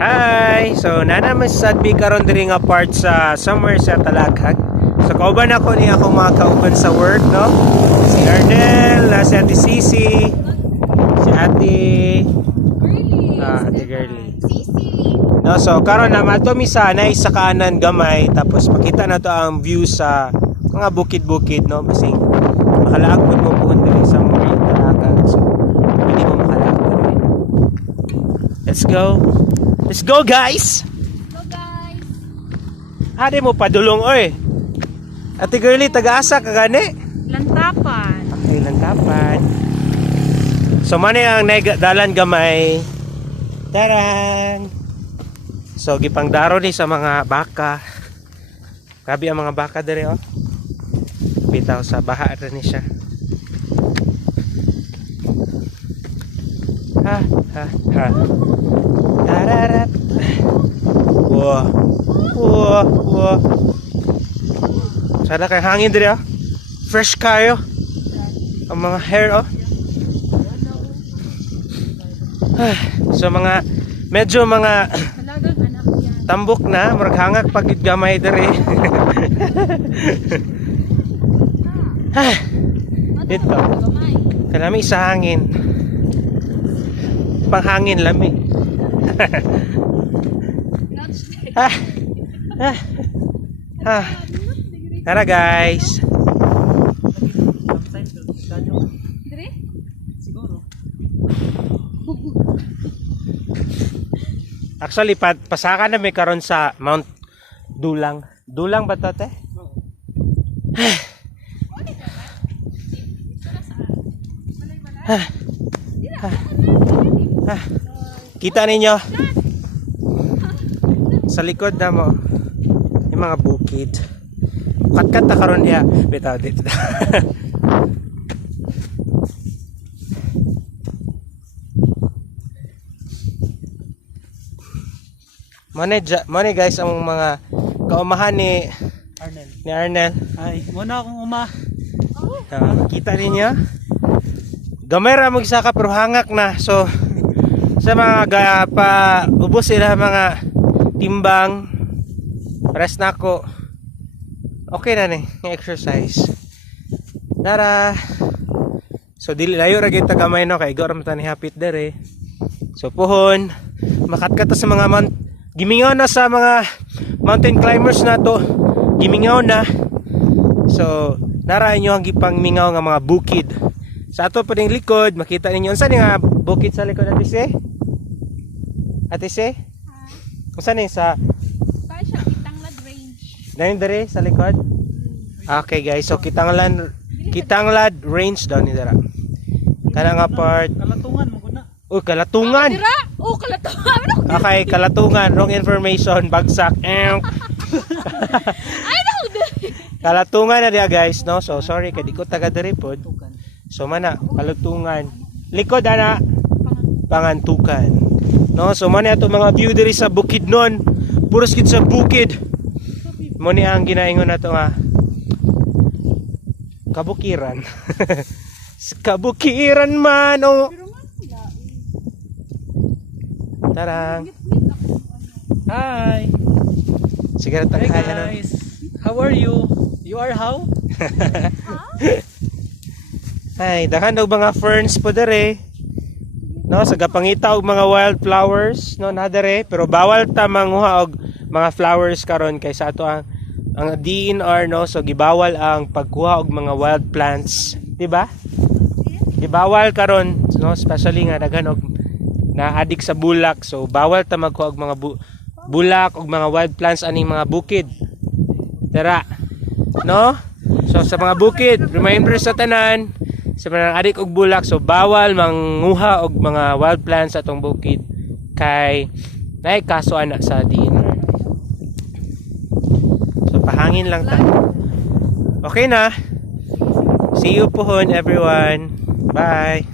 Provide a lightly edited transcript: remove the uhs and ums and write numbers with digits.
Hi! So, nanaman sa sadbi karon diri nga part sa somewhere sa Talaghag. So, kauban ako ni akong mga kauban sa work, no? Si Arnel, si Ate Sisi, si Ate... Ate Girly. No, so, karon na mato mi sanay sa kanan gamay, tapos makita na to ang view sa mga bukid-bukid, no? Basing makalaag po mo po diri sa mga Talaghag. So, hindi mo makalaag po rin. Let's go! Let's go, guys! Go, guys! Hadi mo padulong, oy! Ate Girly, taga-asa ka gani? Lantapan. Okay, Lantapan. So, mani ang dalan gamay. Tarang! So, gipangdaro ni sa mga baka. Grabe ang mga baka diri, oh. Bitaw sa baha rin ni siya. Ha, ha, ha. Tararat. Wow. Wow, wow. Sada kay hangin diri, oh. Fresh kayo. Ang mga hair, oh. So mga medyo mga Talagang anak yan. tambok na, murag hangak pagid gamay diri. Dito. Kalami sa hangin. Panghangin lami. Tara guys. Dire? Siguro. Actually, pasaka na may karon sa Mount Dulang. Dulang ba to, te? Kita ninyo sa likod na mo yung mga bukid. Kat-kat na karon diha. Bitaw dito. Money guys ang mga kaumahan ni Arnel. Ay, muna akong uma. Kita ninyo. Gamay ra mo isa ka pero hangak na. So sa mga ubos sila mga timbang rest na ako. Okay na ni exercise. Tara. So dili layo ra gyud ta gamay no kay igor man ta ni hapit dere. So puhon makatkat sa mga gimingaw na sa mga mountain climbers na to. Gimingaw na. So nara inyo ang gipangmingaw nga mga bukid. Sa ato pa ding likod makita ninyo unsa ni nga bukid sa likod Ate Se? Ate Se? Unsa ni sa Para siya Kitanglad Range. dahil dere sa likod? Okay guys, so Kitanglad Range daw ni dara. Kana nga part. Kalatungan mo guna. Uy, Kalatungan. Dira? Oh, kalatungan. Okay, Kalatungan, wrong information, bagsak. I know. Kalatungan na dia guys, no? So sorry kay di ko taga diri pod. So mana Kalatungan. Likod ana Pangantukan. No, so man ato mga view diri sa Bukidnon. Puros gid sa bukid. Mo ni ang ginaingon nato nga kabukiran. Kabukiran man oh. Tarang. Hi. Sige Hi takay guys. How are you? You are how? Ay, dahan og mga ferns po dere. No, sa gapangita og mga wildflowers no na dere, pero bawal ta manguha og mga flowers karon kay sa ato ang DNR no, so gibawal ang pagkuha og mga wild plants, di ba? Gibawal karon no, especially nga daghan og na-addict sa bulak, so bawal ta magkuha og mga bulak og mga wild plants aning mga bukid. Tara. No? So sa mga bukid, reminder sa tanan, sa mga adik og bulak, so bawal manguha og mga wild plants sa atong bukid kay nay kaso ana sa DNR. So pahangin lang ta. Okay na. See you pohon everyone. Bye.